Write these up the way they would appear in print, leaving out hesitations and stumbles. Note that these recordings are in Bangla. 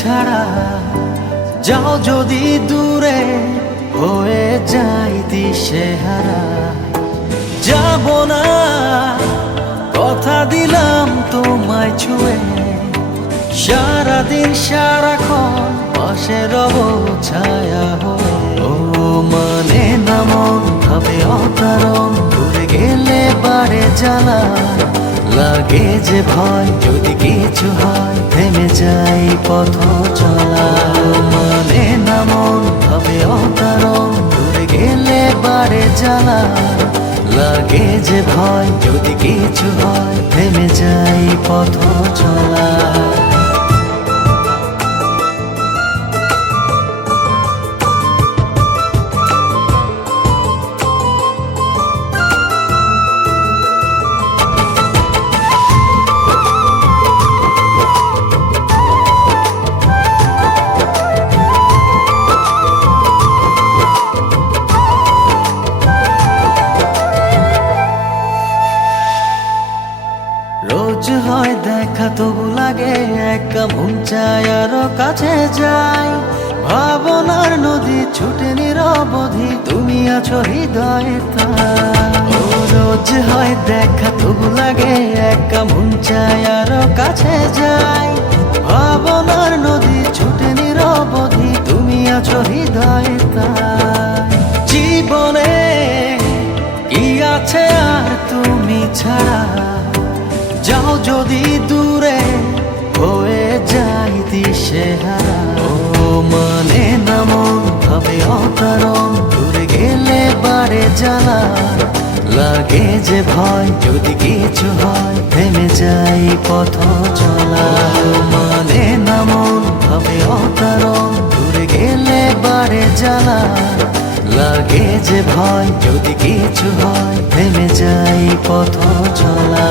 ছাড়া যাও যদি দূরে হয়ে যাই দিশেহারা। যাব না কথা দিলাম তোমায় ছুঁয়ে, সারাদিন সারাক্ষণ পাশে রব ছায়া হয়ে। ও মানে না মন ভাবে অকারণ, দূরে গেলে বাড়ে জ্বালা, লাগে যে ভয় যদি কিছু হয় থেমে যাই পথ চলা। মানে না মন ভাবে অকারণ, দূরে গেলে বাড়ে জ্বালা, লাগে যে ভয় যদি কিছু হয় থেমে যাই পথ চলা। রোজ হয় দেখা তবু লাগে একা, মন চায় আরো কাছে যাই। ভাবনার নদী ছুটে নিরবধি, তুমি আছো হৃদয়ে তাই। ও রোজ হয় দেখা তবু লাগে একা, মন চায় আরো কাছে যাই। ভাবনার নদী ছুটে নিরবধি, তুমি আছো হৃদয়ে তাই। জীবনে কি আছে আর তুমি ছাড়া, যাও যদি দূরে হয়ে যাই দিশেহারা। ও মানে না মন ভাবে অকারণ, দূরে গেলে বাড়ে জ্বালা, লাগে যে ভয় যদি কিছু হয় থেমে যাই পথ চলা। মানে না মন ভাবে অকারণ, দূরে গেলে বাড়ে জ্বালা, লাগে যে ভয় যদি কিছু হয় থেমে যাই পথ চলা।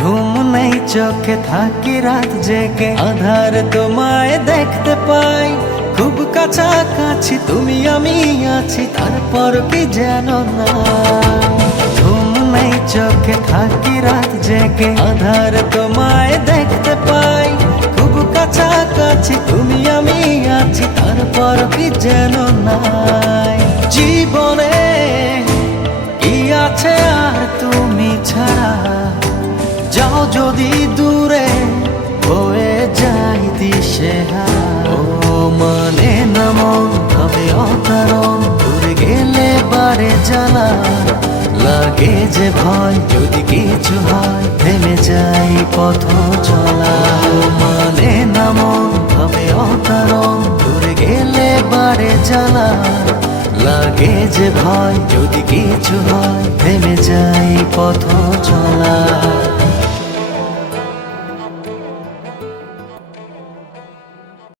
ঘুম নেই চোখে থাকি রাত জেগে, আধার তোমায় দেখতে পাই। খুব কাছাকাছি তুমি আমি আছি, তারপর কি যেন না। ঘুম নেই চোখে থাকি রাত জেগে, আধার তোমায় দেখতে পাই। খুব কাছাকাছি তুমি আমি আছি, তারপর কি যেন নাই। জীবনে কি আছে আর তুমি ছাড়া, যাও যদি দূরে হয়ে যাই দিশেহারা। ও মানে না মন ভাবে অকারণ, দূরে গেলে বাড়ে জ্বালা, লাগে যে ভয় যদি কিছু হয় থেমে যাই পথ চলা। মানে না মন ভাবে অকারণ, দূরে গেলে বাড়ে জ্বালা, লাগে যে ভয় যদি কিছু হয় থেমে যাই পথ চলা।